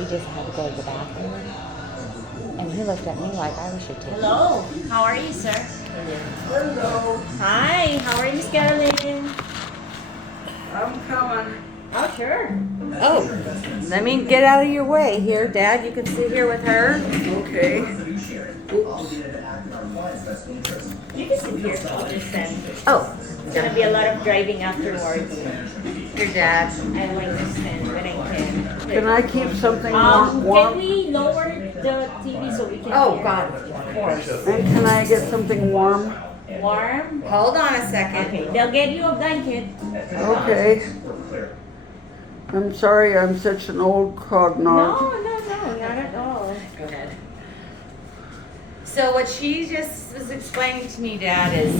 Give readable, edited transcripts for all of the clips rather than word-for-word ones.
she just had to go to the bathroom. And he looked at me like I was your ticket. Hello, how are you, sir? Hello, Hi, how are you, Miss Carolyn? I'm coming. Oh, sure. Oh, let me get out of your way here, Dad. You can sit here with her. Okay. You can sit here, I'll just stand. Oh, It's gonna be a lot of driving afterwards. your dad. I like to stand when I can. Can I keep something Can warm? we lower the TV so we can Oh, hear? God. Of course. And can I get something warm? Warm? Hold on a second. Okay, they'll get you a blanket. Okay. I'm sorry I'm such an old cognog. No, not at all. Go ahead. So what she just was explaining to me, Dad, is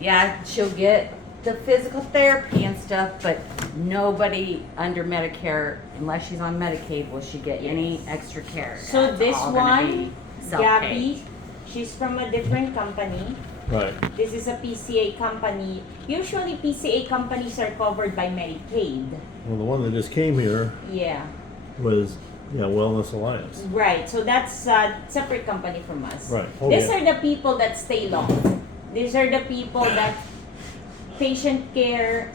yeah, she'll get the physical therapy and stuff, but nobody under Medicare, unless she's on Medicaid, will she get any extra care. So That's this all gonna one, be self-paid. Gabby, she's from a different company. Right. This is a PCA company. Usually PCA companies are covered by Medicaid. Well, the one that just came here Yeah, was, Wellness Alliance. right. So that's a separate company from us. Right. These Okay. are the people that stay long. These are the people that patient care,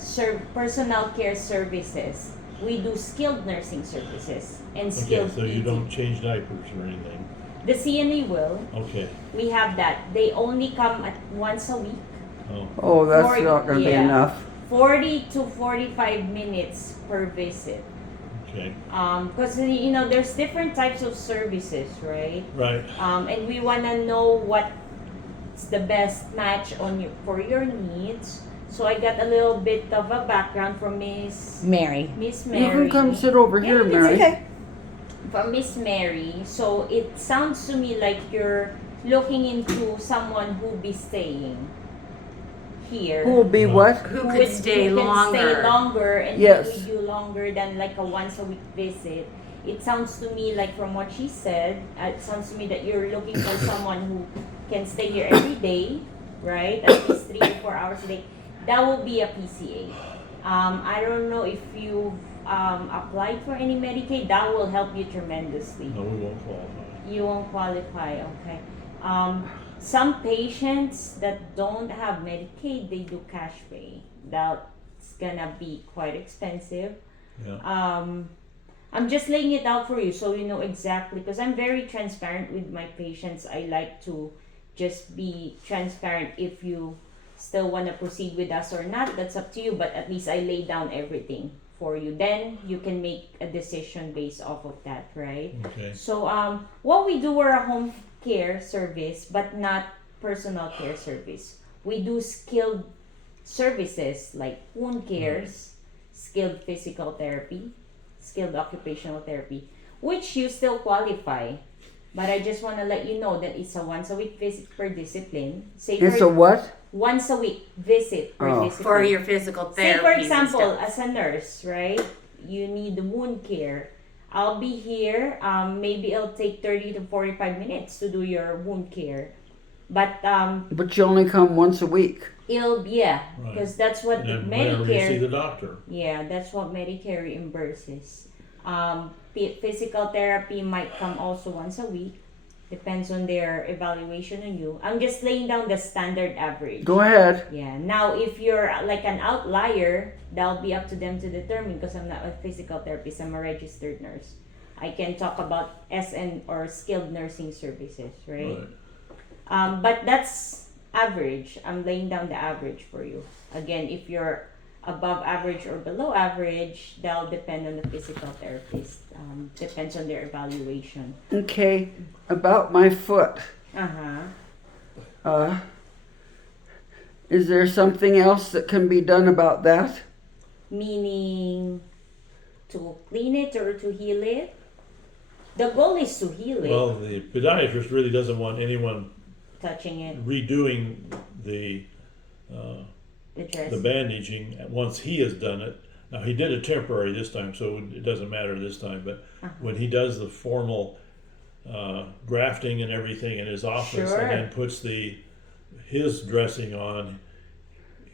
personal care services. We do skilled nursing services and Okay, skilled so you PT. don't change diapers or anything. The CNA will. Okay. We have that. They only come at once a week. Oh, Oh, that's For- not gonna be yeah. enough. 40 to 45 minutes per visit. okay. Because there's different types of services, right? Right. And we wanna know what's the best match for your needs. So I got a little bit of a background from Miss Mary. Mary. You can come sit over here, Yeah, it's Mary. Okay. From Miss Mary. So it sounds to me like you're looking into someone who'll be staying here. Who will be what? Who Who could would- stay who can longer? stay longer and Yes. be with you longer than like a once a week visit. It sounds to me like from what she said, it sounds to me that you're looking for someone who can stay here every day, right? At least 3 to 4 hours a day. That will be a PCA. I don't know if you've applied for any Medicaid. That will help you tremendously. No, we won't qualify. You won't qualify, okay. Some patients that don't have Medicaid, they do cash pay. That's gonna be quite expensive. Yeah. I'm just laying it out for you so you know exactly, because I'm very transparent with my patients. I like to just be transparent. If you still want to proceed with us or not, that's up to you, but at least I lay down everything for you. Then you can make a decision based off of that, right? Okay. So what we do, we're a home care service but not personal care service. We do skilled services like wound cares, skilled physical therapy, skilled occupational therapy, which you still qualify. But I just want to let you know that it's a once a week visit per discipline. Say It's a what? once a week visit per Oh. discipline. For your physical Say therapy. for example, as a nurse, right? You need the wound care. I'll be here. Maybe it'll take 30 to 45 minutes to do your wound care, but But you only come once a week. right. Because that's what And then whenever you see Medicare. the doctor. Yeah, that's what Medicare reimburses. Physical therapy might come also once a week. Depends on their evaluation on you. I'm just laying down the standard average. Go ahead. Yeah. Now, if you're like an outlier, that'll be up to them to determine, because I'm not a physical therapist. I'm a registered nurse. I can talk about SN or skilled nursing services, right? But that's average. I'm laying down the average for you. Again, if you're above average or below average, that'll depend on the physical therapist. Depends on their evaluation. Okay, about my foot. Uh-huh. Is there something else that can be done about that? Meaning to clean it or to heal it? The goal is to heal it. Well, the podiatrist really doesn't want anyone Touching it, redoing the the dress. the bandaging once he has done it. Now he did it temporary this time, so it doesn't matter this time. But when he does the formal grafting and everything in his office, Sure. and then puts his dressing on,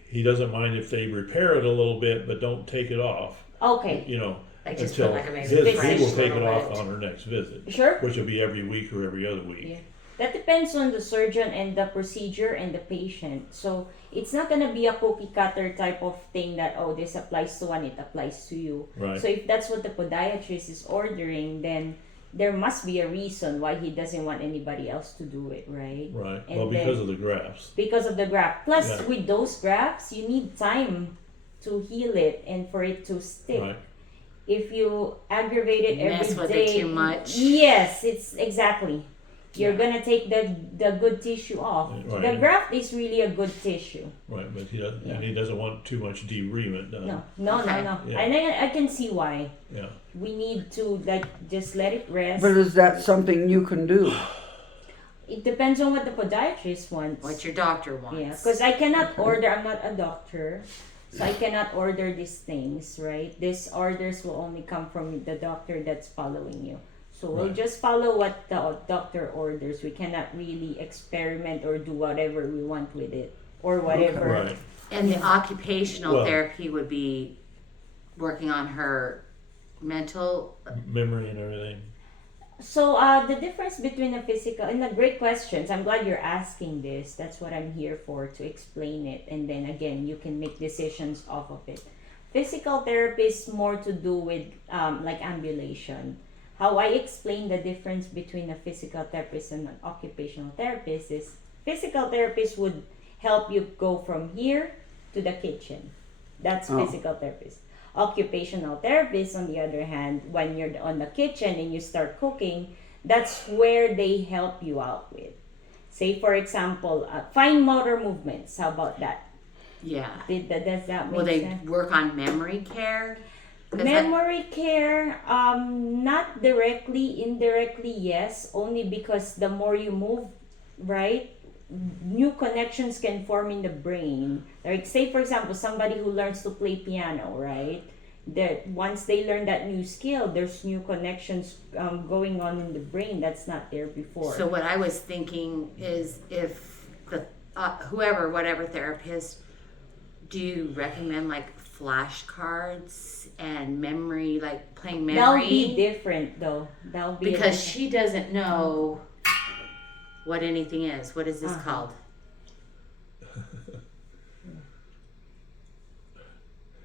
he doesn't mind if they repair it a little bit, but don't take it off. Okay. You know, Like just put until like a maybe he fresh will take it little off bit. on her next visit, Sure. which will be every week or every other week. Yeah. That depends on the surgeon and the procedure and the patient. So it's not gonna be a cookie cutter type of thing that, oh, this applies to one, it applies to you. Right. So if that's what the podiatrist is ordering, then there must be a reason why he doesn't want anybody else to do it, right? Right. And Well, because then- of the grafts. Because of the graft. Plus, Yeah. with those grafts, you need time to heal it and for it to stick. Right. If you aggravate it every day, Mess with it too much. Yes, it's exactly. You're Yeah. gonna take the good tissue off. Right. The graft is really a good tissue. Right. But he doesn't. Yeah. And he doesn't want too much derailment done. No, Okay. no. Yeah. And I can see why. Yeah. We need to like just let it rest. But is that something you can do? It depends on what the podiatrist wants. What your doctor wants. Yeah, because I cannot order. I'm not a doctor, so I cannot order these things, right? These orders will only come from the doctor that's following you. So we'll Right. just follow what the doctor orders. We cannot really experiment or do whatever we want with it or whatever. Right. And the occupational Well- therapy would be working on her mental. Memory and everything. So the difference between a physical and the great questions. I'm glad you're asking this. That's what I'm here for, to explain it, and then again you can make decisions off of it. Physical therapy is more to do with like ambulation. How I explain the difference between a physical therapist and an occupational therapist is physical therapist would help you go from here to the kitchen. That's Oh. physical therapist. Occupational therapist, on the other hand, when you're on the kitchen and you start cooking, that's where they help you out with. Say, for example, fine motor movements. How about that? Yeah. Does that make Will they sense? work on memory care? 'Cause that- Memory care, not directly, indirectly, yes, only because the more you move, right, new connections can form in the brain. Like, say, for example, somebody who learns to play piano, right? That once they learn that new skill, there's new connections going on in the brain that's not there before. So what I was thinking is if the whatever therapist, do you recommend like flashcards and memory, like playing That'll be memory? different, though. That'll be Because a she doesn't know what anything is. What is this Uh-huh. called?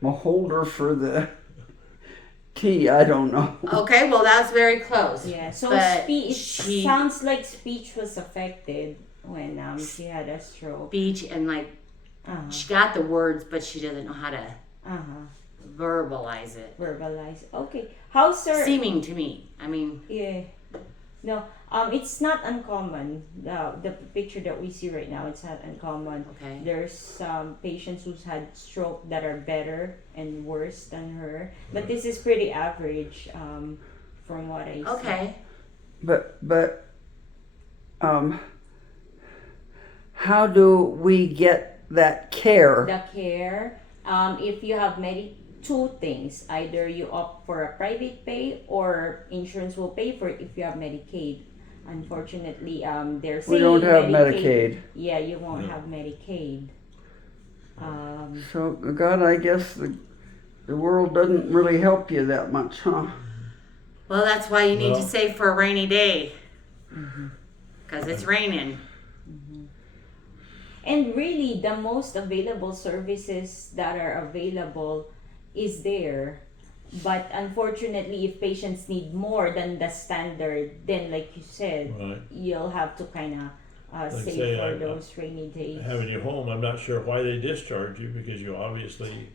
A holder for the tea, I don't know. Okay, well that's very close. yeah. So But it she- sounds like speech was affected when she had a stroke. Speech and like Uh-huh. she got the words, but she doesn't know how to Uh-huh. verbalize it. Verbalize. Okay. How's her? Seeming to me. I mean, Yeah. No. It's not uncommon. The picture that we see right now, it's not uncommon. okay. There's some patients who's had stroke that are better and worse than her, but this is pretty average from what I see. Okay. But how do we get that care? The care, if you have two things, either you opt for a private pay or insurance will pay for it if you have Medicaid. Unfortunately, they're saying We don't have Medicaid. Yeah, you won't Yeah. have Medicaid. So, God, I guess the world doesn't really help you that much, huh? Well, that's why you need to Well- save for a rainy day. Because it's raining. And really, the most available services that are available is there. But unfortunately, if patients need more than the standard, then like you said, Right. you'll have to kind of save say, for I- those rainy days. Having you home, I'm not sure why they discharged you because you obviously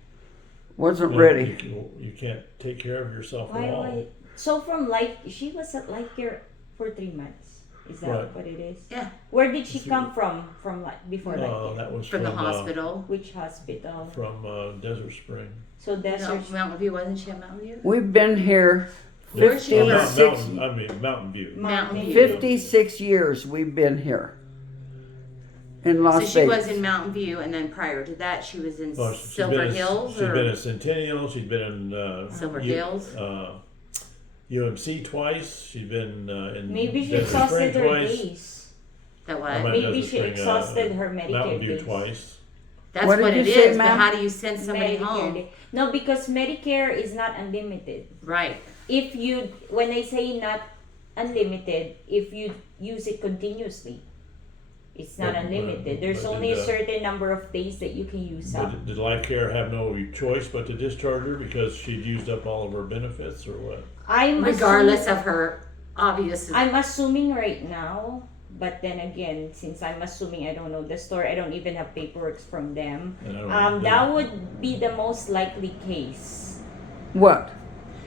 Wasn't you know, ready. You can't take care of yourself Why? at all. So from life, she was at Life Care for 3 months. Is that Right. what it is? Yeah. Where did she She- come from? From like before Life Care? That was From the hospital. Which hospital? From Desert Spring. So that's No, her. Mountain View, wasn't she at Mountain View? We've been here Where's she Oh, at? 56, Mountain View. Mountain View. 56 years we've been here in Las So she Vegas. was in Mountain View, and then prior to that, she was in Well, she's Silver been Hills, She's or been at Centennial. She's been in Silver U- Hills. UMC twice. She's been in Maybe she Desert Spring exhausted her twice. days. That I what? might- Maybe Desert she Spring, exhausted her Medicare Mountain View days. twice. That's What what, did it you say, is. But ma'am? how do you send somebody Medicare home? day. No, because Medicare is not unlimited. Right. If you, when I say not unlimited, if you use it continuously, it's not But- unlimited. There's but only a did, certain number of days that you can use up. Did Life Care have no choice but to discharge her because she'd used up all of her benefits, or what? Regardless of her obvious. I'm assuming right now, but then again, since I'm assuming, I don't know the story, I don't even have paperwork from them. And I don't- That would be the most likely case. What?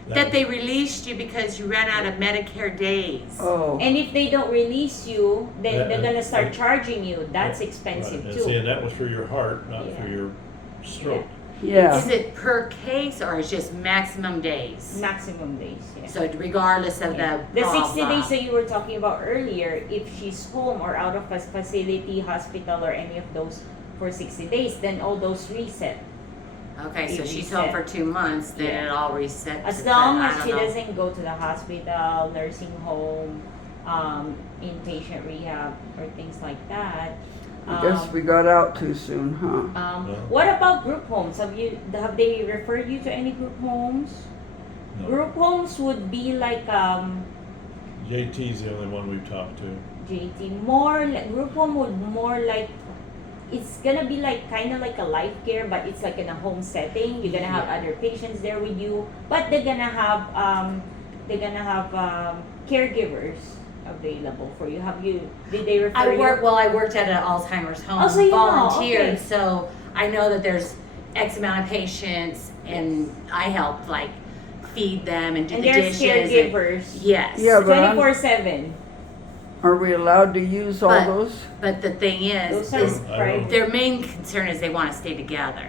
that they released you because you ran out of Medicare days. Oh, And if they don't release you, then Yeah, they're gonna start and- charging you. That's Right. expensive And too. see, and that was for your heart, not for Yeah. your stroke. yeah. Is it per case or is just maximum days? Maximum days, yeah. So regardless of Yeah. the The 60 problem. days that you were talking about earlier, if she's home or out of a facility, hospital, or any of those for 60 days, then all those reset. Okay, so It she's home for reset. 2 months, then Yeah. it all resets. As but long I as don't she know. doesn't go to the hospital, nursing home, inpatient rehab, or things like that. I guess we got out too soon, huh? No. What about group homes? Have they referred you to any group homes? No. Group homes would be like JT's the only one we've talked to. JT. Group home would more like, it's gonna be like kind of like a life care, but it's like in a home setting. You're gonna have other patients there with you, but they're gonna have caregivers available for you. Did they refer I you? worked at an Alzheimer's home, Oh, so you know, volunteered, okay. so I know that there's X amount of patients, and I helped like feed them and do And the there's dishes. caregivers. Yes. Yeah, but I'm- 24/7. Are we allowed to use all But- those? But the thing is, Those are is private. their main concern is they want to stay together.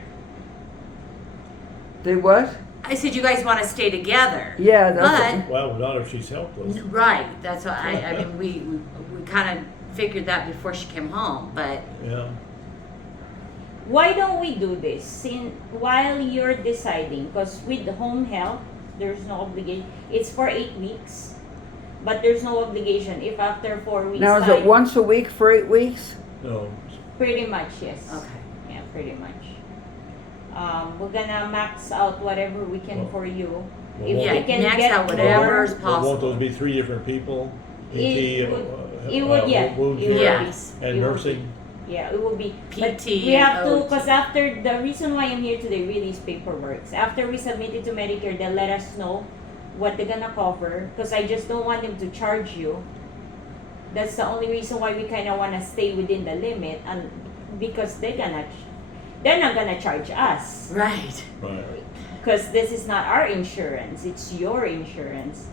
They what? I said, you guys want to stay together. Yeah, that's But Well, not if she's helpless. right, that's what I mean. We kind of figured that before she came home, but Yeah. Why don't we do this while you're deciding? Because with the home health, there's no obligation. It's for 8 weeks, but there's no obligation. If after 4 weeks, now is it once a week for 8 weeks? No. Pretty much, yes. okay. Yeah, pretty much. We're gonna max out whatever we can Well, for you. well, If won't- Yeah, we can max get out more, whatever's But won't those possible. be 3 different people? It would- it would, yeah, wound it would care, Yes. be. and It would nursing. Yeah, it will be. But PT we have and to, OT. because after, the reason why I'm here today really is paperwork. After we submit it to Medicare, they'll let us know what they're gonna cover, because I just don't want them to charge you. That's the only reason why we kind of want to stay within the limit, and because they're not gonna charge us, Right. Right. because this is not our insurance, it's your insurance.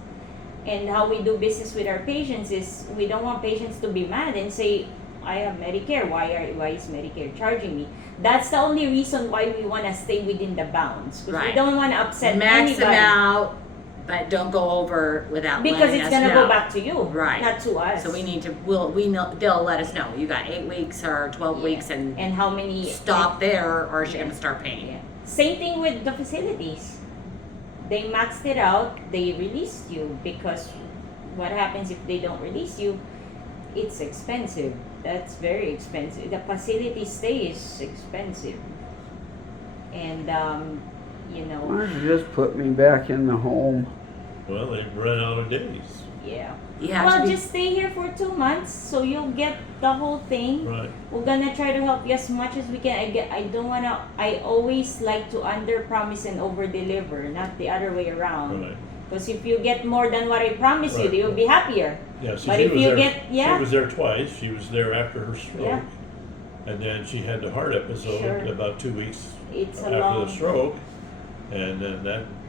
And how we do business with our patients is we don't want patients to be mad and say, I have Medicare, why is Medicare charging me? That's the only reason why we want to stay within the bounds, because we Right. don't want to upset Max them anybody, out, but don't go over without because letting it's us gonna know. go back to you, Right. not to us. So we need to. We know they'll let us know. You got 8 weeks or 12 Yeah. weeks, and And how many stop there, or is she Yeah. gonna start paying? Yeah. Same thing with the facilities. They maxed it out, they released you, because what happens if they don't release you? It's expensive. That's very expensive. The facility stay is expensive. And Why don't you just put me back in the home? Well, they've run out of days. yeah. You have Well, to be. just stay here for 2 months, so you'll get the whole thing. Right. We're gonna try to help you as much as we can. I don't wanna. I always like to under promise and over deliver, not the other way around. Right. Because if you get more than what I promised you, Right. you'll be happier. Yeah, so But she if was you there. get- yeah. She was there twice. She was there after her stroke. Yeah. And then she had the heart episode Sure. about 2 weeks It's a after long. the stroke. And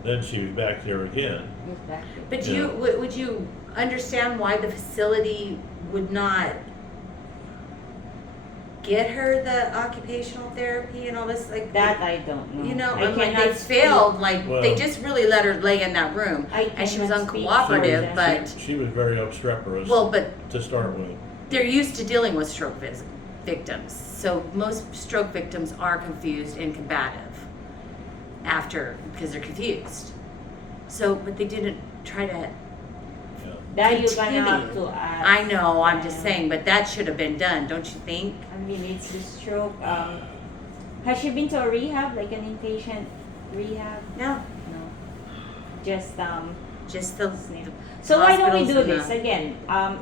then she was back there again. But Yeah. you would you understand why the facility would not get her the occupational therapy and all this like That I don't know. You know, I I'm like cannot they failed. Like Well- they just really let her lay in that room, I and she was cannot speak for uncooperative. them. But She was very obstreperous well, but to start with. they're used to dealing with stroke victims. So most stroke victims are confused and combative after because they're confused. So, but they didn't try to. Yeah. That you're gonna have continue. to ask. I know. I'm just them. saying, but that should have been done, don't you think? I mean, it's the stroke. Has she been to a rehab, like an inpatient rehab? No, No. Just just the SNF. So why don't we do hospitals and this again?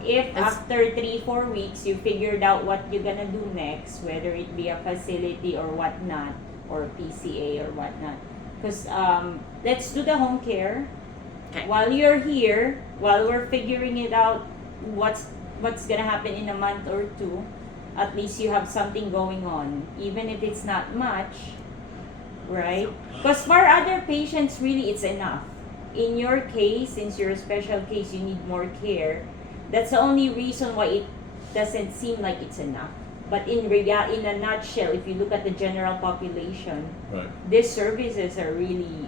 If It's- after 3-4 weeks you figured out what you're gonna do next, whether it be a facility or whatnot, or PCA or whatnot, because let's do the home care. Okay. While you're here, while we're figuring it out, what's gonna happen in a month or two, at least you have something going on, even if it's not much, right? Because for other patients, really, it's enough. In your case, since you're a special case, you need more care. That's the only reason why it doesn't seem like it's enough. But in a nutshell, if you look at the general population, Right. these services are really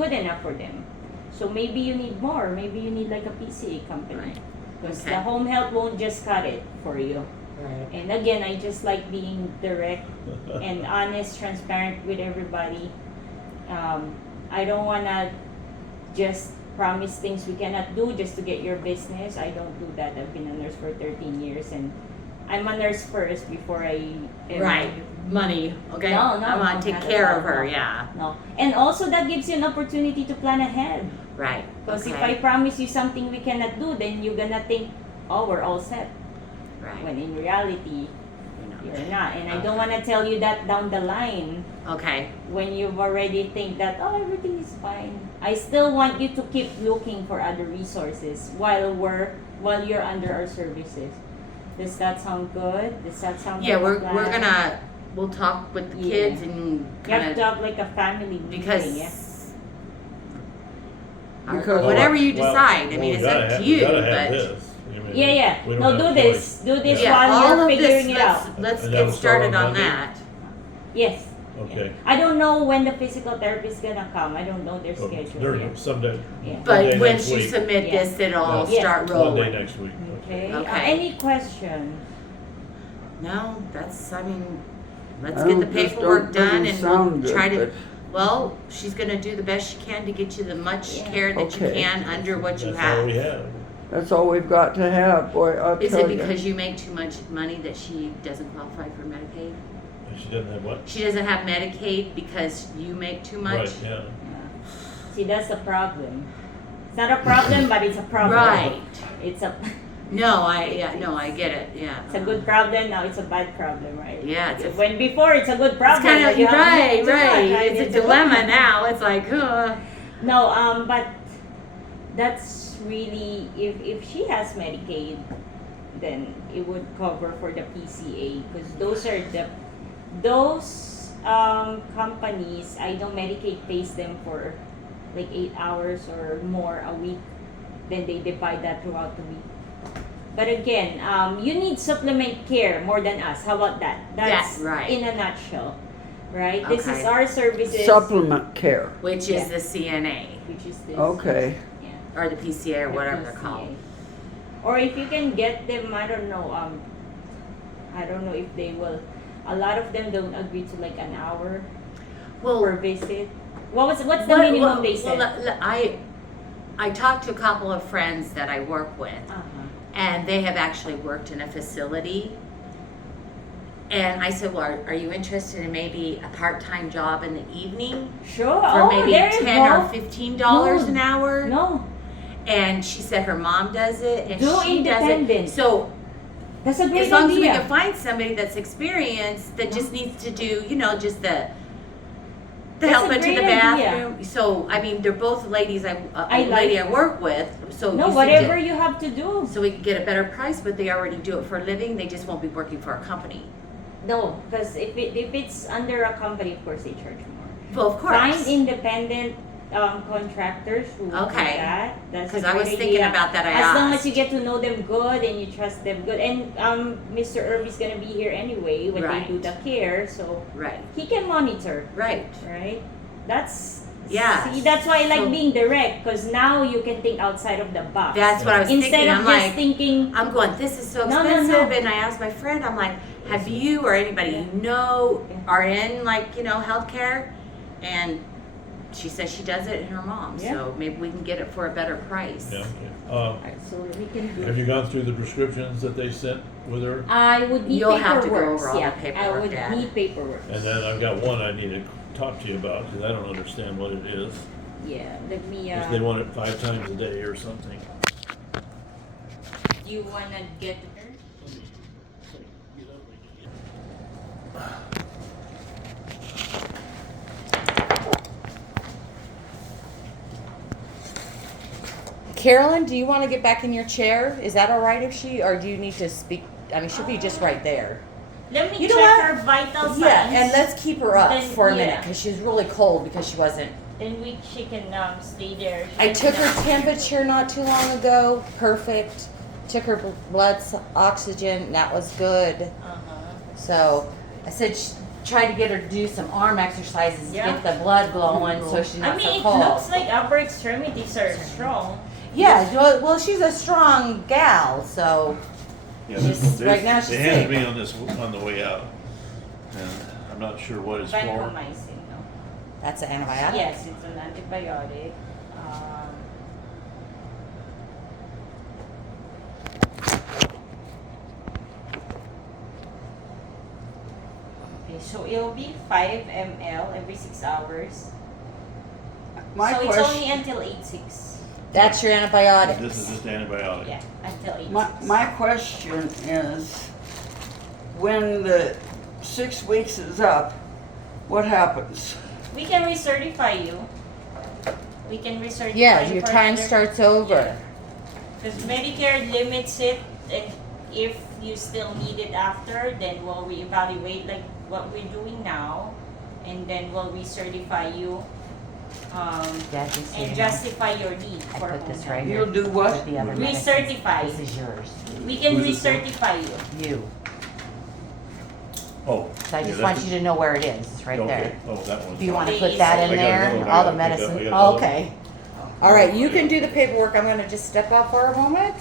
good enough for them. So maybe you need more. Maybe you need like a PCA company. Right. Because Okay. the home health won't just cut it for you. Right. And again, I just like being direct and honest, transparent with everybody. I don't want to just promise things we cannot do just to get your business. I don't do that. I've been a nurse for 13 years and I'm a nurse first before I am- Right. Money. Okay. No, no, I want no, to take not at care all, of her. no. Yeah. No. And also that gives you an opportunity to plan ahead. Right. Because if Okay. I promise you something we cannot do, then you're gonna think, oh, we're all set. Right. When in reality, You know. you're not. And I don't want to tell you that down the line Okay. when you've already think that, oh, everything is fine. I still want you to keep looking for other resources while you're under our services. Does that sound good? Does that sound Yeah, like a we're plan? we'll talk with the Yeah. kids and You have kind to of have like a family meeting, because. yeah? or Because- whatever you Well, decide. I well, mean, we it's gotta up have- to we you. gotta have But this. I mean, Yeah, yeah. we don't No, have do a this. choice. Do this Yeah. while all you're of figuring this, it out. let's And get that'll start started on on Monday? that. Yes. Okay. I don't know when the physical therapist is gonna come. I don't know their So schedule there- yet. Someday. Yeah. But Monday when next she week. submit Yeah. this, it'll Yeah. start Monday rolling. next week. Okay. Okay. Any question? No, that's. I mean, let's I get the don't- this paperwork doesn't done and sound we'll good, try to. but- Well, she's gonna do the best she can to get you the much Yeah. care that you Okay. can under what you That's all we have. have. That's all we've got to have, boy, I'll Is tell it you. because you make too much money that she doesn't qualify for Medicaid? She doesn't have what? She doesn't have Medicaid because you make too much? Right, yeah. Yeah. See, that's the problem. It's not a problem, but it's a problem. Right. It's a No, I get it, yeah. it's a good problem. Now it's a bad problem, right? Yeah, it's a- when before it's a good It's problem. kind but of, you have right, too much, right. It's a good dilemma problem. now. It's like, No, but that's really if she has Medicaid, then it would cover for the PCA because those companies. I know Medicaid pays them for like 8 hours or more a week. Then they divide that throughout the week. But again, you need supplement care more than us. How about that? That's right. in a nutshell, right? This is Okay. our services, Supplement care, which is the CNA which is this. okay. Yeah. or the PCA or the whatever they're PCA. called. Or if you can get them, I don't know. I don't know if they will. A lot of them don't agree to like an hour per Well, visit. What's the minimum they said? I talked to a couple of friends that I work with, Uh-huh. and they have actually worked in a facility. And I said, well, are you interested in maybe a part-time job in the evening Sure. for Oh, maybe there you $10 go. or $15 No. an hour? No, And she said her mom does it, and Do she does independent. it. So that's a great as long as we idea. can find somebody that's experienced that just needs to do, just the That's help a into the great idea. bathroom. So I mean, they're both ladies. A I like lady it. I work with. So No, you said whatever that- you have to do. so we can get a better price, but they already do it for a living. They just won't be working for a company. No, because if it's under a company, of course they charge more. Well, of course. Find independent contractors who do Okay. that. That's a Because I was great thinking idea. about that. I As long asked. as you get to know them good and you trust them good, and Mr. Irby's gonna be here anyway when Right. they do the care, so Right. he can monitor, Right. right? That's Yeah. See, that's why I like So- being direct, because now you can think outside of the box. That's what I was Instead thinking. of I'm just like, thinking, I'm going, this is so No, no, expensive. no. And I asked my friend, I'm like, have you or anybody you know are in healthcare? And she says she does it and her mom. Yeah. So maybe we can get it for a better price. Yeah, okay. alright, so we can do. Have you gone through the prescriptions that they sent with her? I would need You'll paperwork. have to go over all the yeah, paperwork, I would Dad. need paperwork. And then I've got one I need to talk to you about, because I don't understand what it is. Yeah, let me, If they want it 5 times a day or something. you wanna get Carolyn, do you want to get back in your chair? Is that all right if she, or do you need to speak? I mean, she'll be just right there. Let me You know check what? her vital signs. Yeah, and let's keep her up Then- for a minute yeah. because she's really cold because she wasn't. Then she can stay there. I took her temperature not too long ago. Perfect. Took her blood oxygen. That was good. Uh-huh. So I said try to get her to do some arm exercises to Yeah. get the blood glowing so she's I not mean, so it cold. looks like upper extremities are strong. Yeah, well, she's a strong gal, so Yeah, She's- right now she's They handed sick. me on this, on the way out, and I'm not sure what it's for. Vancomycin, no? that's an antibiotic. Yes, it's an antibiotic. Okay, so it'll be 5 ml every 6 hours. My so it's question, only until 8/6. That's your antibiotics. This is just antibiotic. Yeah, until 8/6. my question is, when the 6 weeks is up, what happens? We can recertify you. We can recertify Yeah, you your for time another- starts over. Because Medicare limits it, and if you still need it after, then we'll reevaluate like what we're doing now, and then we'll recertify you, Dad, just so you and know, justify your need I for put home this health. right here. You'll do what? With the other medicines. Recertify. This is yours. We can Who's this for? recertify you. You. Oh. So I just want you to know where it is. It's right there. Oh, that one. Do you want to Okay, put that so- in I gotta there? go, I All gotta the pick up, medicine. I gotta Oh, go. okay. All right, you can do the paperwork. I'm gonna just step out for a moment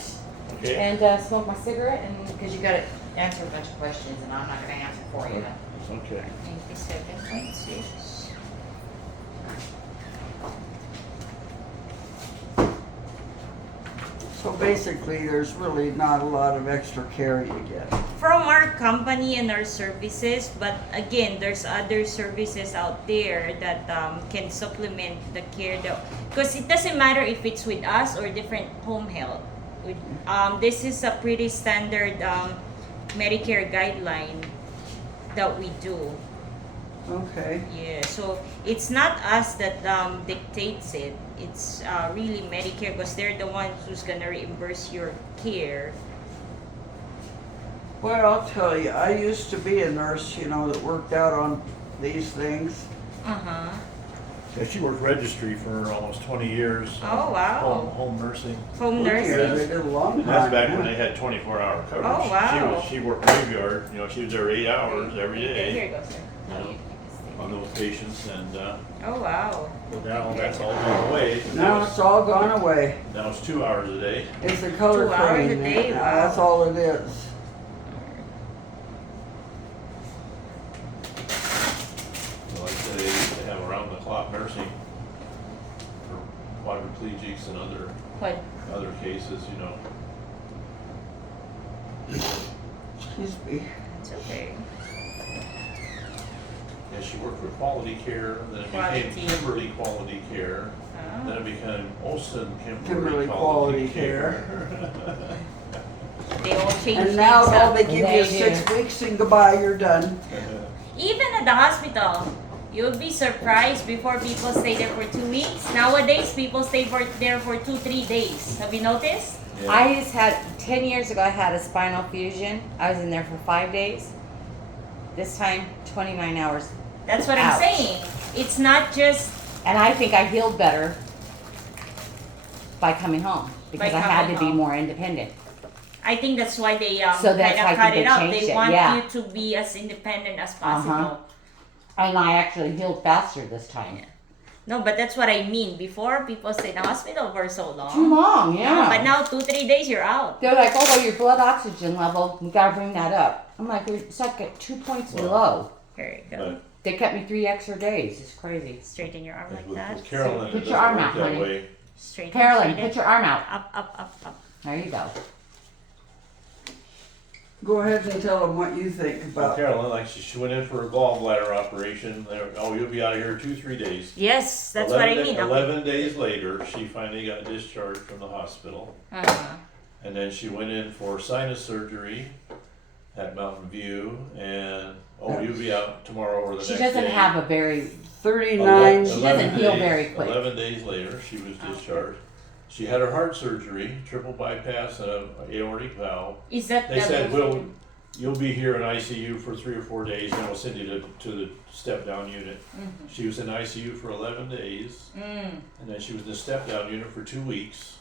Okay. and smoke my cigarette, and because you got to answer a bunch of questions, and I'm not gonna answer for you. Okay. 97.6. So basically, there's really not a lot of extra care you get. From our company and our services, but again, there's other services out there that can supplement the care that, because it doesn't matter if it's with us or different home health. This is a pretty standard Medicare guideline that we do. Okay. Yeah, so it's not us that dictates it. It's really Medicare, because they're the ones who's gonna reimburse your care. Well, I'll tell you, I used to be a nurse, you know, that worked out on these things. Uh-huh. Yeah, she worked registry for almost 20 years. Oh, wow. Home nursing. Home Yeah, they nursing. did a long And that's time. back when yeah. they had 24-hour coverage. Oh, wow. She worked graveyard, you know, she was there 8 hours every Okay, here day you go, sir. No. You can on those patients, and Oh, wow. now that's all gone away. Now it's all gone away. Now it's 2 hours a day. It's a color 2 hours a coding day, now. wow. That's all it is. So like I say, they have around-the-clock nursing for quadriplegics and But other cases, you know. Excuse me. it's okay. Yeah, she worked for Quality Care, then it Quality. became Kimberly Quality Care, then Oh. it became Olson Kimberly Kimberly Quality Quality Care. They all change And now things all up. they give you They is do. 6 weeks and goodbye, you're done. Even at the hospital, you'll be surprised before people stay there for 2 weeks. Nowadays, people stay there for 2-3 days. Have you noticed? Yeah. I just had 10 years ago. I had a spinal fusion. I was in there for 5 days. This time, 29 hours, That's what Ouch. I'm saying. It's not just and I think I healed better by coming home because I had coming to be home. more independent. I think that's why they So that's kind of why I cut think it they out. changed They it, want yeah. you to be as independent as possible. And I actually healed faster this time. No, but that's what I mean. Before, people stay in the hospital for so Too long. long, yeah. But now, 2-3 days, you're out. They're like, oh, well, your blood oxygen level, we gotta bring that up. I'm like, it's like at 2 points Well, below. Here you go. But They kept me 3 extra days. It's crazy. Straighten your arm like with that. Carolyn, Put it your doesn't arm work out, that honey. way. Straighten. Carolyn, straighten. put your arm out. Up, up, up, up. There you go. Go ahead and tell them what you think about. Carolyn, like she went in for a gallbladder operation. Oh, you'll be out of here 2-3 days. Yes, that's what I mean. 11 days later, she finally got discharged from the hospital. Uh-huh. And then she went in for sinus surgery at Mountain View, and you'll be out tomorrow or the She next day. doesn't have a very, 39. She doesn't heal very quick. 11 days later, she was discharged. She had her heart surgery, triple bypass and an aortic valve. Is that They said, the you'll be here in ICU for 3 or 4 days, and we'll send you to the step-down unit. She was in ICU for 11 days, and then she was in the step-down unit for 2 weeks.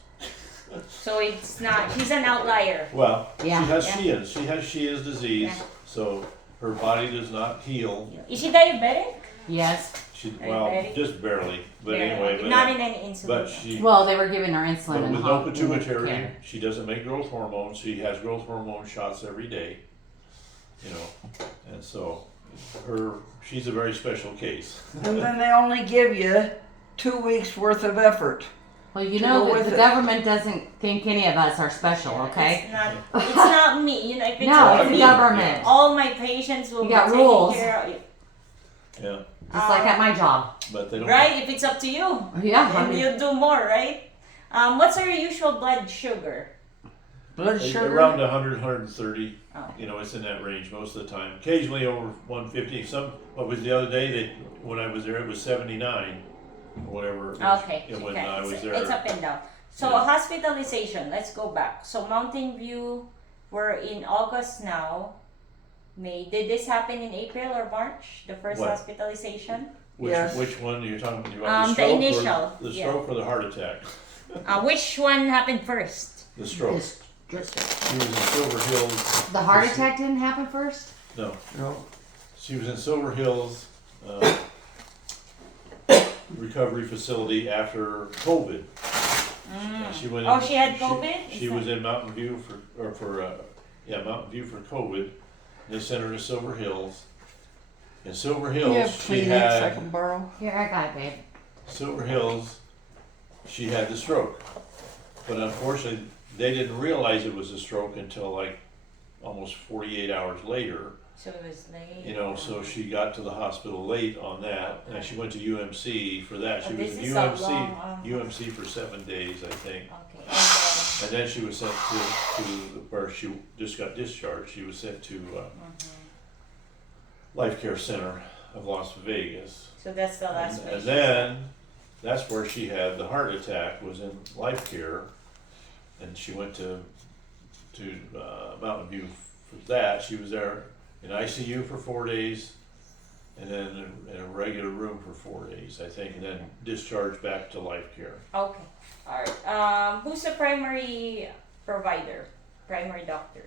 So it's not, she's an outlier. Well, Yeah. she has Shia's disease, Yeah. so her body does not heal. Is she diabetic? yes. Diabetic? Just barely, but Yeah. anyway. Not in any insulin. But she, Well, they were giving her insulin but and with no hot pituitary, care. she doesn't make growth hormones. She has growth hormone shots every day, and so she's a very special case. And then they only give you 2 weeks worth of effort. Well, you to know go that with the it. government doesn't think any of us are special, okay? It's not me. You know, if it's No, up to it's the me, government. all my patients will You be got taken rules. care of. Yeah, Just like at my job. but they don't. Right? If it's up to you. Yeah, I And mean, you do more, right? What's our usual blood sugar? Blood sugar. Around 100, 130. Oh. It's in that range most of the time. Occasionally over 150. What was the other day? When I was there, it was 79 or whatever. It was, Okay. When Okay. I was there. It's up and down. So Yeah. hospitalization, let's go back. So Mountain View, we're in August now. May. Did this happen in April or March? The first What? hospitalization? Yes. Which one are you talking about? The stroke initial, Or, the yeah. stroke or the heart attack? Which one happened first? The stroke. She was in Silver Hills. the heart attack didn't happen first? No, No. she was in Silver Hills recovery facility after COVID. She went. Oh, she had COVID? She was in Mountain View Mountain View for COVID. They sent her to Silver Hills. In Silver You Hills, have she Kleenex I had can borrow? Here, I got it, babe. Silver Hills. She had the stroke, but unfortunately, they didn't realize it was a stroke until like almost 48 hours later. So it was late. So she got to the hospital late on that, and she went to UMC for that. She Oh, was this in is a UMC, long, UMC for 7 days, I think. Okay. And then she was sent to where she just got discharged. She was sent to Life Care Center of Las Vegas. So that's the last And patient. then that's where she had the heart attack, was in Life Care, and she went to Mountain View for that. She was there in ICU for 4 days, and then in a regular room for 4 days, I think, and then discharged back to Life Care. Okay. Alright. Who's the primary provider? Primary doctor?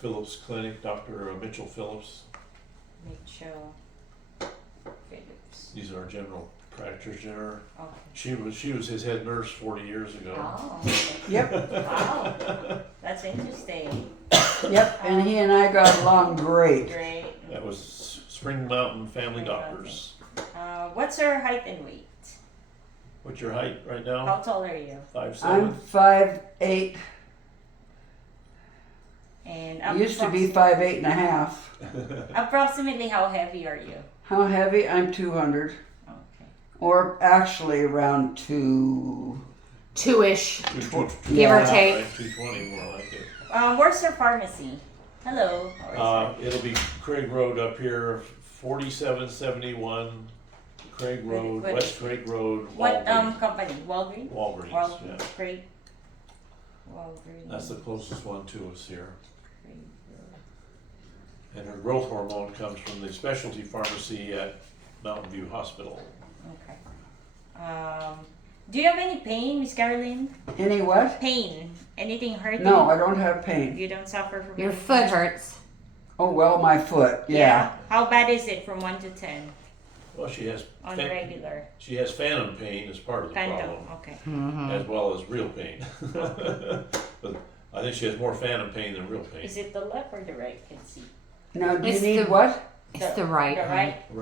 Phillips Clinic, Dr. Mitchell Phillips. Mitchell Phillips. He's our general practitioner. Okay. She was his head nurse 40 years ago. Oh. Okay. Yep. Wow. That's interesting. Yep. And he and I got along great. Great. That was Spring Mountain Family Doctors. What's her height and weight? What's your height right now? How tall are you? 5'7". I'm 5'8". And Used to be 5'8.5". approximately how heavy are you? How heavy? I'm 200. Okay. Or actually around 2. Two-ish. Give or take. Like 220, more like it. Where's her pharmacy? Hello. It'll be Craig Road up here, 4771 Craig Road, What- West Craig Road, What Walgreens. company? Walgreens? Walgreens, Walgreens. yeah. Craig. Walgreens. That's the closest one to us here. Craig Road. And her growth hormone comes from the specialty pharmacy at Mountain View Hospital. Okay. Do you have any pain, Miss Caroline? Any what? Pain? Anything hurting? No, I don't have pain. You don't suffer from Your pain? foot hurts. Oh, well, my foot. Yeah. How bad is it from 1 to 10 Well, she has on regular? she has phantom pain as part of the Phantom. problem, Okay. as well as real pain. But I think she has more phantom pain than real pain. Is it the left or the right? Can see. Now, do you It's need the- what? It's the right. The one.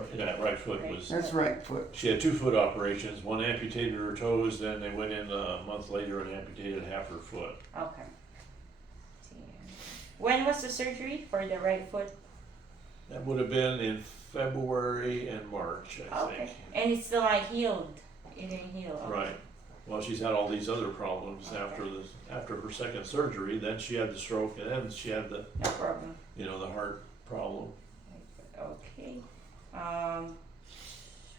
right. That right foot was. That's right foot. She had 2 foot operations. One amputated her toes, then they went in a month later and amputated half her foot. Okay. When was the surgery for the right foot? That would have been in February and March, I Okay. think. And it's still not healed. It didn't heal. Okay. Right. Well, she's had all these other problems after her second surgery. Then she had the stroke, and then she had the No problem. the heart problem. Okay.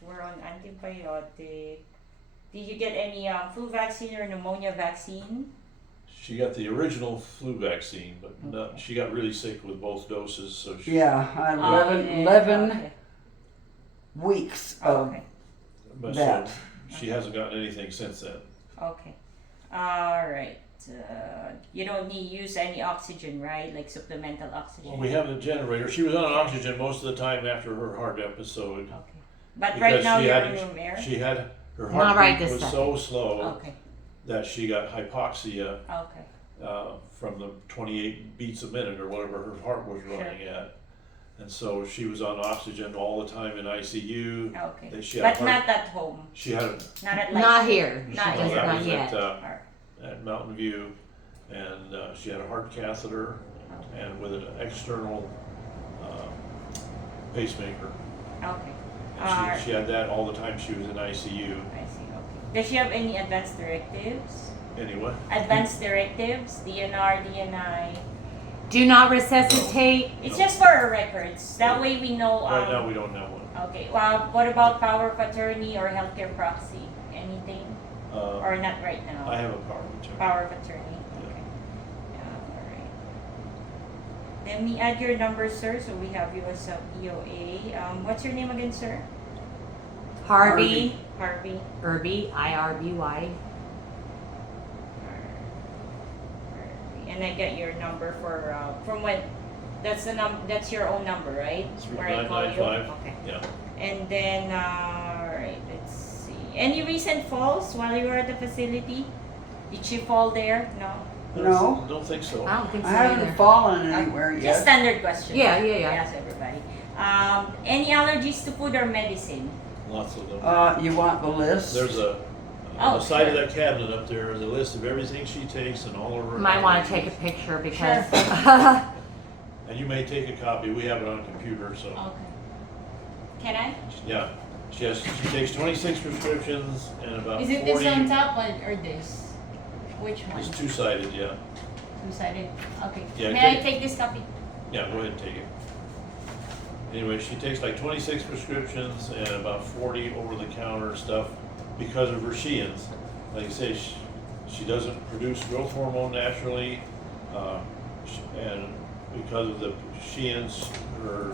We're on antibiotic. Did you get any flu vaccine or pneumonia vaccine? She got the original flu vaccine, but not, she got really sick with both doses. So she, Yeah, Oh, 11 Okay. weeks of Okay. but that. so she hasn't gotten anything since then. Okay. All right. You don't need use any oxygen, right? Like supplemental oxygen. Well, we have the generator. She was on oxygen most of the time after her heart episode. Okay. But Because right now she you're had- in room air. She had her Not right heartbeat this was so slow Okay. that she got hypoxia Okay. from the 28 beats a minute or whatever her heart was running at. And so she was on oxygen all the time in ICU. Okay. That she had But heart- not at home. She had a, Not at like. Not here. Not no, here. that Not was yet. Alright. at Mountain View, and she had a heart catheter and with an external pacemaker. Okay. And she had that all the time she was in ICU. I see. Okay. Does she have any advanced directives? Anyway, Advanced directives, DNR, DNI. Do not resuscitate. It's just for our records. That way we know. right now we don't have one. Okay. Well, what about power of attorney or healthcare proxy? Anything? Or not right now? I have a power of attorney. Power of attorney. Okay. Alright. Let me add your number, sir. So we have you as a POA. What's your name again, sir? Harvey. Harvey. Irby. IRBY. And I get your number for from when. That's the That's your own number, right? It's Where I call you. 995. Okay. Yeah. And then, alright, let's see. Any recent falls while you were at the facility? Did she fall there? No. No. Don't think so. I don't think so I haven't either. fallen anywhere Just yet. standard question. Yeah, yeah, I yeah. ask everybody. Any allergies to food or medicine? Lots of them. You want the list? There's on the Oh, side of sure. that cabinet up there is a list of everything she takes and all of her. Might want to allergies. take a picture because And you may take a copy. We have it on computer, so Okay. Can I? yeah. She takes 26 prescriptions and about Is it 40. this on top or this? Which one? It's two-sided, yeah. Two-sided. Okay. Yeah, May I take- take this copy? Yeah, go ahead and take it. Anyway, she takes like 26 prescriptions and about 40 over-the-counter stuff because of her Sheehan's. Like I say, she doesn't produce growth hormone naturally, and because of the Sheehan's, her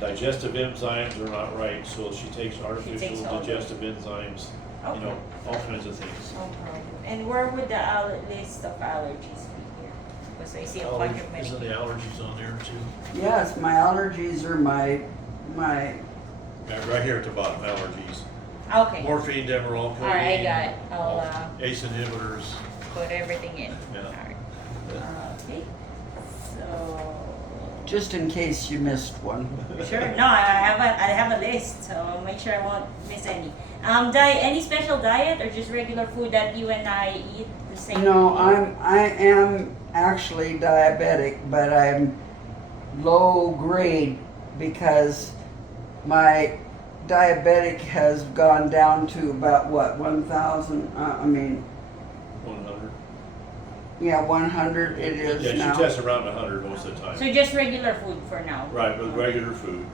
digestive enzymes are not right, so she takes artificial all those. digestive enzymes, Okay. you know, all kinds of things. No problem. And where would the list of allergies be here? Because I see a bunch of Isn't the medications. allergies on there too? Yes, my allergies are my Right here at the bottom, allergies. Okay. Morphine, Demerol, codeine. Alright, I got it. I'll ACE inhibitors. put everything in. Yeah. Alright. Okay. So. just in case you missed one. Sure. No, I have a list, so I'll make sure I won't miss any. Any special diet or just regular food that you and I eat the same? No, I am actually diabetic, but I'm low grade because my diabetic has gone down to about what 1,000. 100. Yeah, 100 it is Yeah, now. she tests around 100 most of the time. So just regular food for now. Right, with regular food.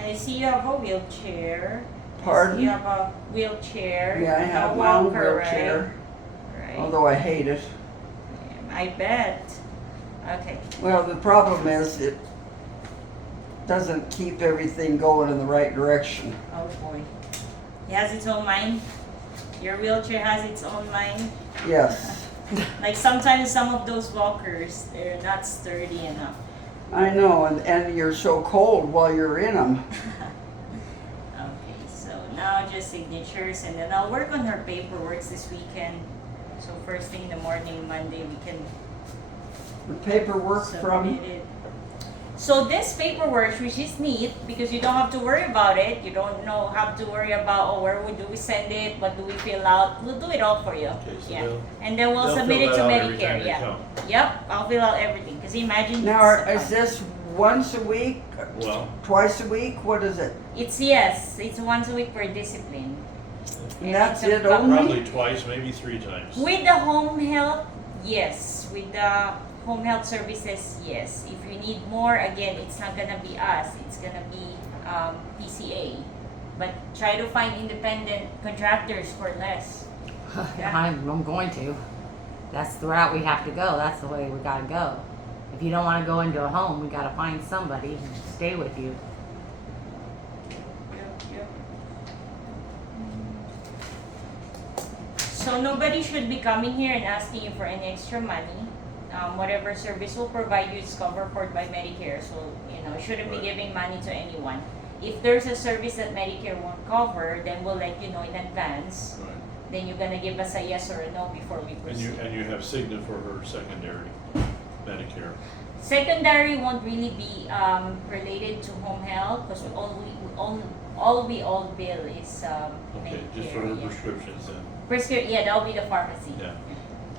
I see you have a wheelchair. Pardon? You have a wheelchair. Yeah, I no have my own walker, wheelchair, Right. although I hate it. I bet. Okay. Well, the problem is it doesn't keep everything going in the right direction. Oh boy. It has its own mind. Your wheelchair has its own mind. Yes, Like sometimes some of those walkers, they're not sturdy enough. I know, and you're so cold while you're in them. Okay, so now just signatures, and then I'll work on her paperwork this weekend. So first thing in the morning, Monday, we can The paperwork from, submit it. So this paperwork, which is neat because you don't have to worry about it. You don't have to worry about, oh, where do we send it? What do we fill out? We'll do it all for you. Okay, so Yeah. they'll- And then we'll they'll submit fill it to that out every time Medicare. they Yeah. come. Yep. I'll fill out everything. Because imagine. Now, it's, is this once a week, Well, twice a week? What is it? It's yes. It's once a week per discipline. And that's it's a it couple- only? probably twice, maybe 3 times. With the home health, yes. With the home health services, yes. If you need more, again, it's not gonna be us. It's gonna be PCA. But try to find independent contractors for less. Yeah. I'm going to. That's the route we have to go. That's the way we gotta go. If you don't wanna go into a home, we gotta find somebody to stay with you. Yep. So nobody should be coming here and asking you for any extra money. Whatever service we'll provide you is covered for by Medicare. So, you shouldn't be Right. giving money to anyone. If there's a service that Medicare won't cover, then we'll let you know in advance. Right. Then you're gonna give us a yes or a no before we proceed. And you have Cigna for her secondary Medicare. Secondary won't really be related to home health because all we all bill is Okay, just for her Medicare. Yeah. prescriptions then. Yeah, that'll be the pharmacy. Yeah.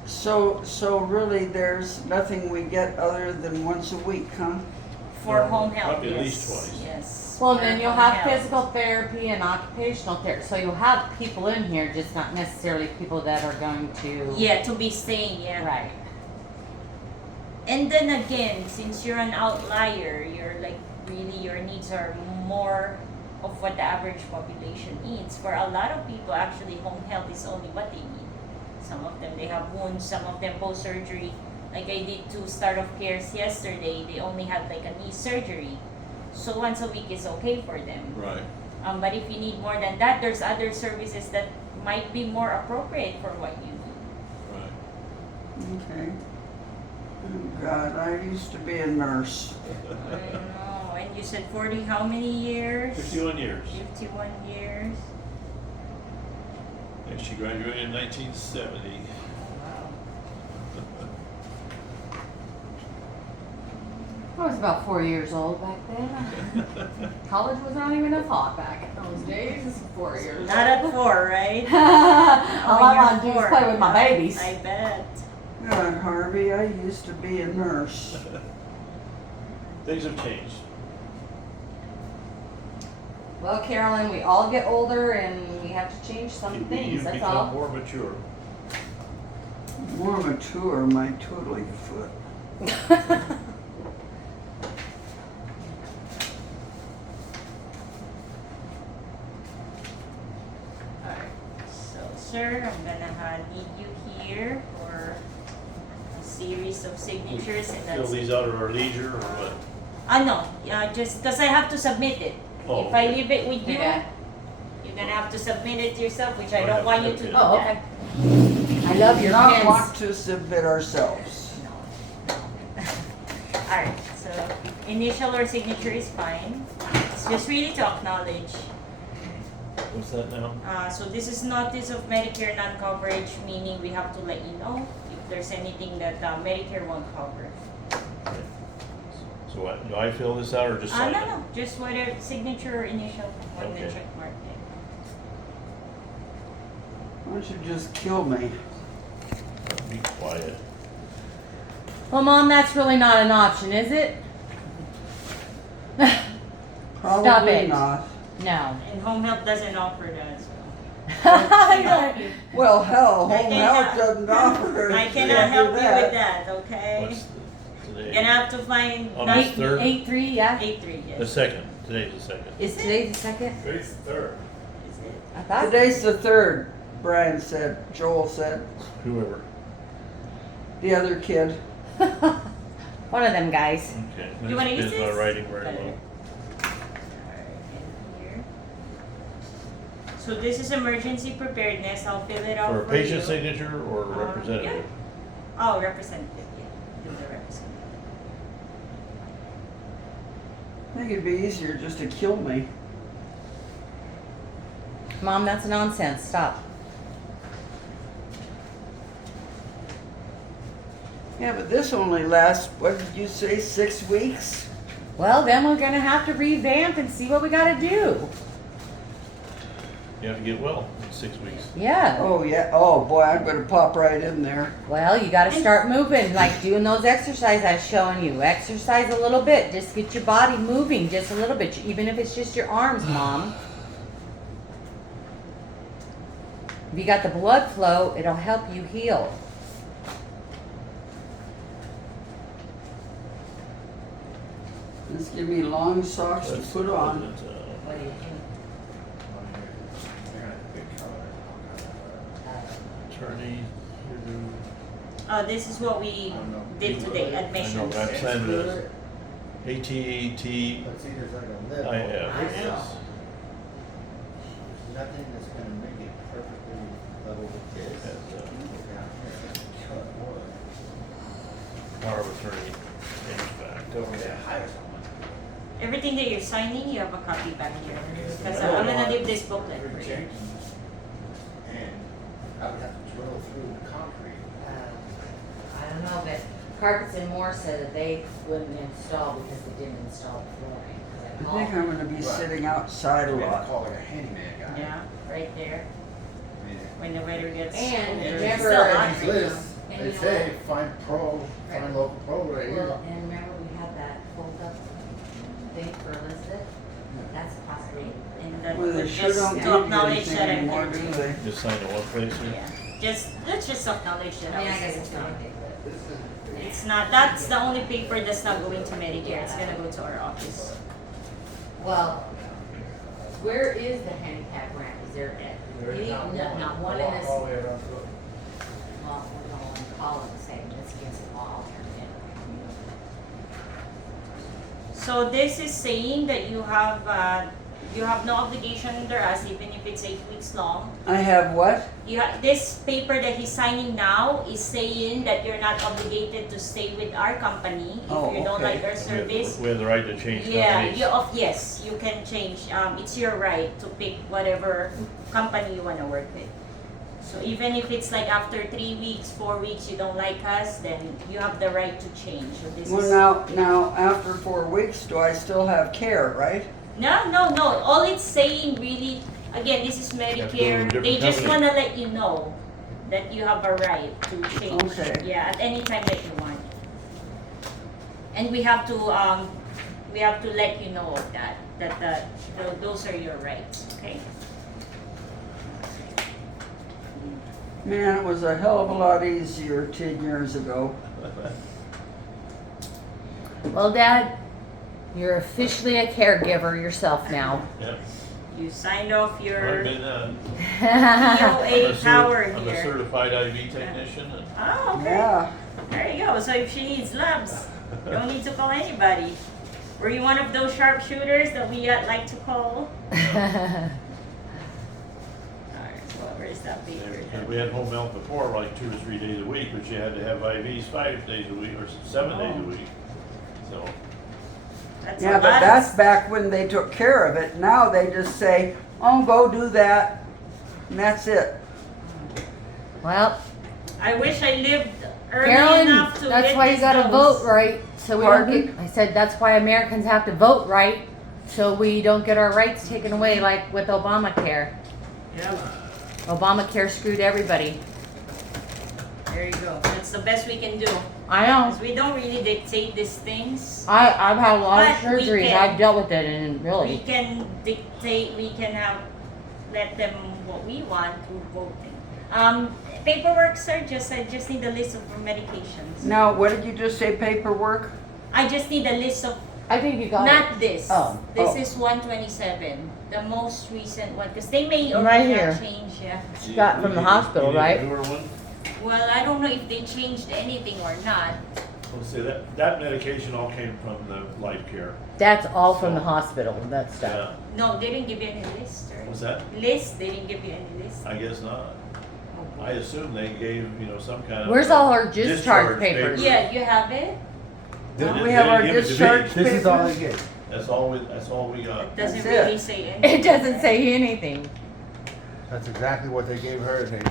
So really, there's nothing we get other than once a week, huh? For No, home health, probably at yes. least twice. Yes. Well, for then you'll home have health. physical therapy and occupational therapy. So you'll have people in here, just not necessarily people that are going to. Yeah, to be staying, yeah. Right. And then again, since you're an outlier, you're like really your needs are more of what the average population needs. For a lot of people, actually, home health is only what they need. Some of them they have wounds, some of them post surgery. Like I did 2 start of cares yesterday. They only had like a knee surgery, so once a week is okay for them. Right. But if you need more than that, there's other services that might be more appropriate for what you need. Right. Okay. Oh, God, I used to be a nurse. I know. And you said 40 how many years? 51 years. 51 years. And she graduated in 1970. I was about 4 years old back then. College was not even a thought back in those days. This is 4 years. Not at 4, right? All I When want to you're do is 4. play with my babies. I bet. God, Harvey, I used to be a nurse. Things have changed. Well, Carolyn, we all get older and we have to change some things. You've That's become all. more mature. More mature, my twiddly foot. Alright. So, sir, I'm gonna need you here for a series of signatures and Fill that's these out at our leisure or what? no, just because I have to submit it. Oh, If I okay. leave it with you, Yeah. you're gonna have to submit it yourself, which I I don't have want to you to have do it. Oh, that. okay. I love your Not pens. want to submit ourselves. Alright, so initial or signature is fine. It's just really to acknowledge. What's that now? So this is notice of Medicare non-coverage, meaning we have to let you know if there's anything that Medicare won't cover. So what, do I fill this out or just sign it? No, just whatever, signature or initial on the Okay. check mark. Why don't you just kill me? Be quiet. Well, Mom, that's really not an option, is it? Probably it. not. No. And home health doesn't offer that, so. Well, hell, I home cannot- health doesn't offer. I it. cannot Can't do help you with that, okay? What's today? You're gonna have to find On nine- this third? 8-3, yeah. 8-3, The yes. second, today's the second. Is today the second? Today's the third. Is it? I thought. Today's the 3rd, Brian said, Joel said, Whoever. the other kid. One of them guys. Okay. You wanna use It's this? not writing very Better. well. Alright, and here. So this is emergency preparedness, I'll fill it out For a for patient you. signature or a representative? Oh, representative, yeah, do the representative. I think it'd be easier just to kill me. Mom, that's nonsense. Stop. Yeah, but this only lasts, what did you say, 6 weeks? Well, then we're gonna have to revamp and see what we gotta do. You have to get well in 6 weeks. Yeah. Oh, yeah, oh, boy, I'm gonna pop right in there. Well, you gotta start moving, like doing those exercises I was showing you. Exercise a little bit, just get your body moving just a little bit, even if it's just your arms, Mom. If you got the blood flow, it'll help you heal. Just give me long socks to put on. What do you think? Attorney, This is what we did today, I know, admissions. I'm signing this. ATT, But see, there's like a lip. I have. I know. yes. Nothing that's gonna make it perfectly level with this. Has, Cut wood. Power of attorney, change back, okay. Hire someone. Everything that you're signing, you have a copy back here. Because I'm gonna leave this booklet for you. And I would have to drill through the concrete. I don't know, but Carpets and More said that they wouldn't install because they didn't install the flooring. I think I'm gonna be sitting outside a We have to lot. call like a handyman guy. Yeah, right there, I mean, when the weather gets. And it's remember- still hot these right now. lists, And they you know say, find pro, find Right. local pro right here. Well, and remember we had that fold up thing for Elizabeth? That's a possibility. And that, Well, they sure just don't to give you acknowledge anything that I'm anymore, here do too. they? Just sign in one place here. Yeah, let's just acknowledge that I mean, I I was guess here it's too. not big, but. It's not, that's the only paper that's not going to Medicare, it's gonna go to our office. Well, where is the handicap ramp? Is there not one in this? Well, we don't want to call it the same, it's against the law. So this is saying that you have no obligation under us, even if it's 8 weeks long. I have what? This paper that he's signing now is saying that you're not obligated to stay with our company if Oh, you don't okay. like our service. We have the right to change Yeah, companies. yes, you can change. It's your right to pick whatever company you wanna work with. So even if it's like after 3 weeks, 4 weeks, you don't like us, then you have the right to change. So this Well, is now, after 4 weeks, do I still have care, right? no. All it's saying really, again, this is have to go to a Medicare. different They just company. wanna let you know that you have a right to change. Okay. Yeah, at any time that you want. And we have to let you know of that those are your rights. Okay. Man, it was a hell of a lot easier 10 years ago. Well, Dad, you're officially a caregiver yourself now. Yep. You signed off Well, I've your been, POA power I'm a here. certified IV technician and Oh, okay. Yeah, There you go. So if she needs labs, you don't need to call anybody. Were you one of those sharpshooters that we like to call? Alright, so where's that paper? and we had home health before, like 2 or 3 days a week, but you had to have IVs 5 days a week or 7 days a week. So, That's yeah, a but lot. that's back when they took care of it. Now they just say, oh, go do that, and that's it. Well, I wish I lived early Carolyn, enough to that's why you witness gotta those. vote right, so we don't Pardon? get, I said, that's why Americans have to vote right, so we don't get our rights taken away like with Obamacare. Yep. Obamacare screwed everybody. There you go. That's the best we can do. I know. Because we don't really dictate these things. I've had a lot of But we surgeries, can- I've dealt with it, and We really, can dictate, we can let them what we want through voting. Paperwork, sir, I just need a list of medications. Now, what did you just say, paperwork? I just need a list of, I think you got it. not this. Oh, This oh. is 127, the most recent one, because they may or Right may here. not change, yeah. She got from the hospital, you need a right? newer one? Well, I don't know if they changed anything or not. Let's see, that medication all came from the Life Care. That's all from the hospital, that stuff. Yeah. No, they didn't give you any list, right? Was that? List, they didn't give you any list. I guess not. I assume they gave, some kind of. Where's all our discharge papers? Yeah, you have it? They didn't- We they have didn't our give it to me. discharge This is all I papers. get. That's all we got. It doesn't That's really it. say anything. It doesn't say anything. That's exactly what they gave her. They, I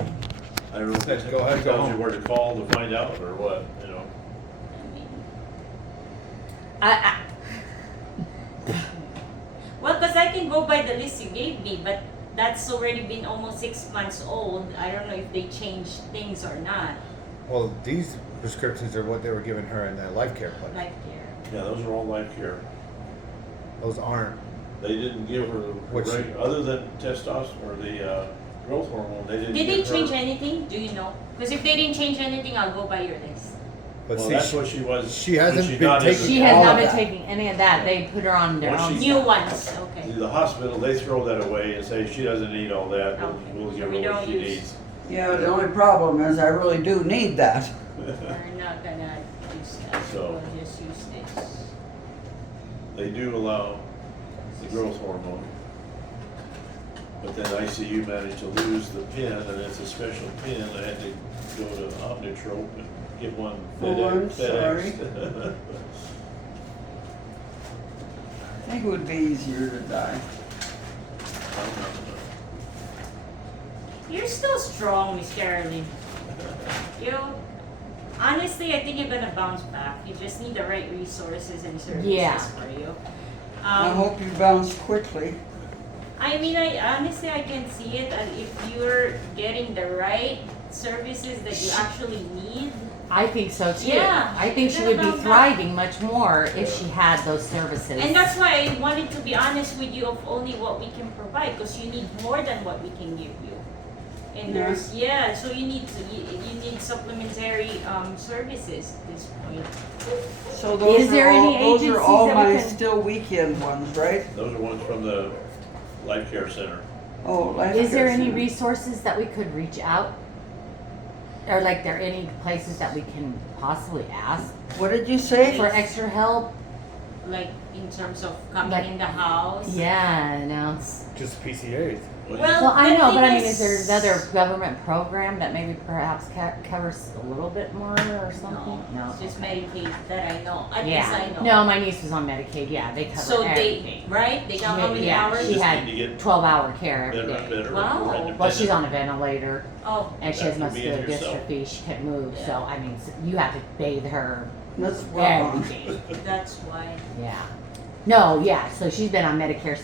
don't know if Let's that go ahead and go tells you home. where to call to find out or what, I mean, can go by the list you gave me, but that's already been almost 6 months old. I don't know if they changed things or not. Well, these prescriptions are what they were giving her in that life care clinic. Life care. Yeah, those are all life care. Those aren't. They didn't give her, What's- other than testosterone, or the growth hormone, they didn't Did give they her. change anything? Do you know? Because if they didn't change anything, I'll go by your list. But Well, see, that's what she was. she hasn't when been got in taking She the- has all not of been that. taking any of that. They put her on their Once own. she's- New stuff. ones, okay. The hospital, they throw that away and say she doesn't need all that, Okay. we'll So give we her what don't she use- needs. Yeah, the only problem is I really do need that. We're not gonna use that. So- We'll just use this. They do allow the growth hormone. But then ICU managed to lose the pin, and it's a special pin, I had to go to Omnitrope and get one Oh, I'm FedEx. I think it would be easier to die. You're still strong, Miss Caroline. You, honestly, I think you're gonna bounce back. You just need the right resources and services Yeah. for you. I hope you bounce quickly. I mean, I honestly I can see it. If you're getting the right services that you actually need, I think so too. Yeah, I think she she's would be gonna bounce thriving much more if she had those services. and that's why I wanted to be honest with you of only what we can provide, because you need more than what we can give you. And Yeah. there's so you need supplementary services at this point. So those Is there are all, any those are agencies all that we my can- still weekend ones, right? Those are ones from the Life Care Center. Oh, life Is there care any center. resources that we could reach out? Or like there any places that we can possibly ask What did you say? for extra help? Like in terms of coming Like- in the house. Yeah, no. it's- just PCAs. Well, Well, I the know, but I thing mean, is is- there another government program that maybe perhaps covers a little bit more or something? No, it's just Medicaid that I know. At least Yeah. I know. No, my niece was on Medicaid. Yeah, they cover So everything. right? They got how many Yeah, hours? she Just had need to get 12-hour care every better day. and better. Wow. more Well, independent. she's on a ventilator Oh, and she has After being muscular yourself. dystrophy. She couldn't move, Yeah. so I mean, you have to bathe her Let's work on. every day. that's why. Yeah. No, yeah. So she's been on Medicaid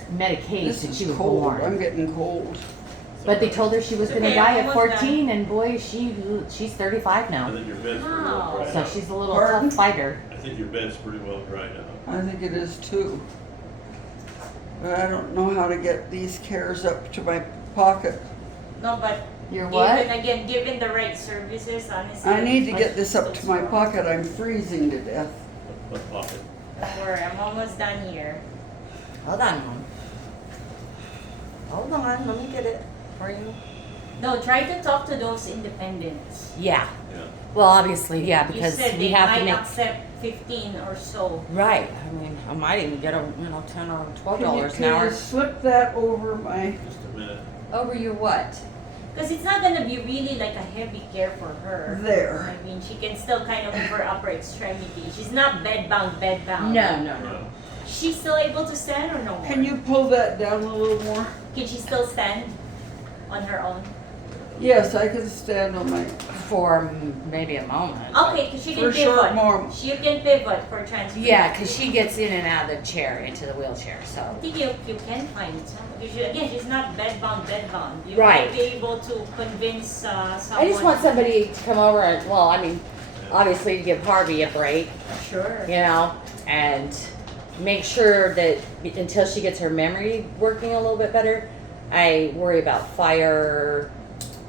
This since she is was cold. born. I'm getting cold. But they told her she was going to Okay, die I'm at almost 14, and boy, she's 35 I now. think your bed's pretty Wow. well dried So out. she's a little Pardon? tough fighter. I think your bed's pretty well dried out. I think it is too. But I don't know how to get these cares up to my pocket. No, but You're given what? again, given the right services, honestly. I need to I'm get this up to my still pocket. I'm freezing to death. What pocket? strong. Don't worry, I'm almost done here. Hold on, Mom. Hold on, let me get it for you. No, try to talk to those independents. Yeah. Yeah. Well, obviously, yeah, You because said we they have might to make. accept 15 or so. Right. I mean, I might even get a $10 or $12 an Can hour. you slip that over my? Just a minute. Over your what? Because it's not gonna be really like a heavy care for her. There. I mean, she can still kind of move her upper extremity. She's not bedbound. No. She's still able to stand or no more? Can you pull that down a little more? Can she still stand on her own? Yes, I can stand on my. For maybe a moment. Okay, because she can For pivot. short more. She can pivot for transfer. Yeah, because she gets in and out of the chair into the wheelchair, so. I think you can find some. Because again, she's not bedbound. You Right. might be able to convince someone. I just want somebody to come over and, well, I mean, obviously to give Harvey a break, Sure. you know, and make sure that until she gets her memory working a little bit better, I worry about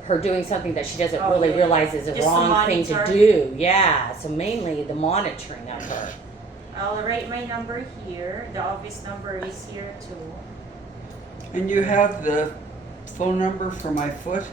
her doing something that she doesn't Oh, really yeah. realize is a Just to wrong thing to monitor. do. Yeah, so mainly the monitoring of her. I'll write my number here. The office number is here too. And you have the phone number for my foot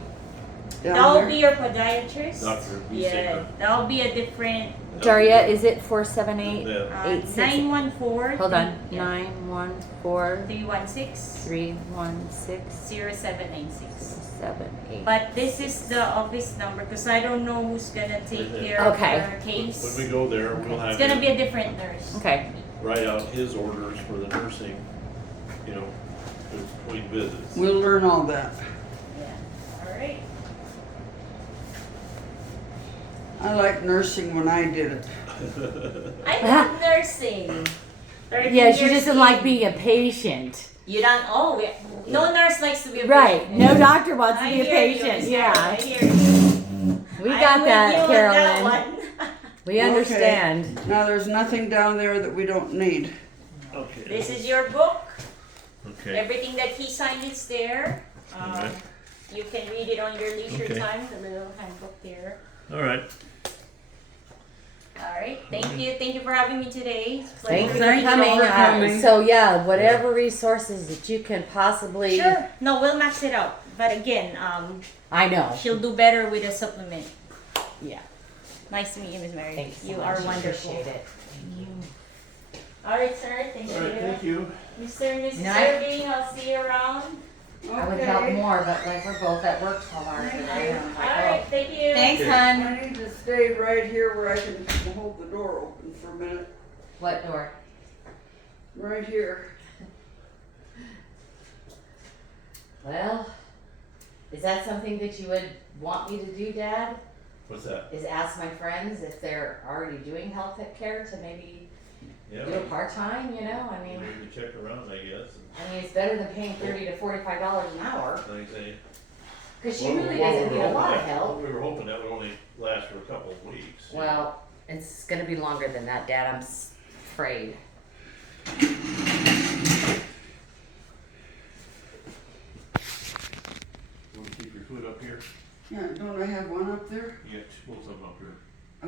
down That'll there? be your podiatrist. Dr. B. Yeah, Sigmund. that'll be a different. Daria, is it 478? Yeah. 86. 914. Hold on. Yeah. 914 316 316 0796. 78. But this is the office number because I don't know who's gonna take care Okay. of her case. When we go there, we'll have It's gonna him be a different nurse. Okay. write out his orders for the nursing, you know, between visits. We'll learn all that. Yeah. All right. I like nursing when I did it. I love nursing. 13 Yeah, she years doesn't like in. being a patient. You don't. Oh, no nurse likes to be a Right. patient. No doctor wants to I be a hear you, patient. Miss Yeah. Carol, I hear you. We I'm got with that, you on Carolyn. that one. We Okay. understand. Now, there's nothing down there that we don't need. Okay. This is your book. Okay. Everything that he signed is there. Alright. You can read it on your leisure Okay. time. The little handbook there. All right. All right. Thank you. Thank you for having me today. It's a pleasure. Thanks for Thank you coming. for coming. So yeah, whatever resources that you can possibly. Sure. No, we'll max it out. But again, I know. she'll do better with a supplement. Yeah. Nice to meet you, Ms. Mary. Thanks so You much. are wonderful. Appreciate it. All right, sir. Thank All right. you. Thank you. Mr. and Mrs. Night. Irving, I'll see you around. I would help more, but like we're both at work till hours today. and I'm All like, right. Thank you. oh. Thanks, Okay. hon. I need to stay right here where I can hold the door open for a minute. What door? Right here. Well, is that something that you would want me to do, Dad? What's that? Is ask my friends if they're already doing health care to maybe Yeah. do it part-time, you know? I mean, Maybe check around, I guess. it's better than paying $30 to $45 an hour. Like I say. Cause she Well, really well, doesn't we need were a lot of hoping that- help. We were hoping that would only last for a couple of weeks. Well, it's gonna be longer than that, Dad, I'm afraid. Want to keep your foot up here? Yeah, don't I have one up there? You got both of them up here.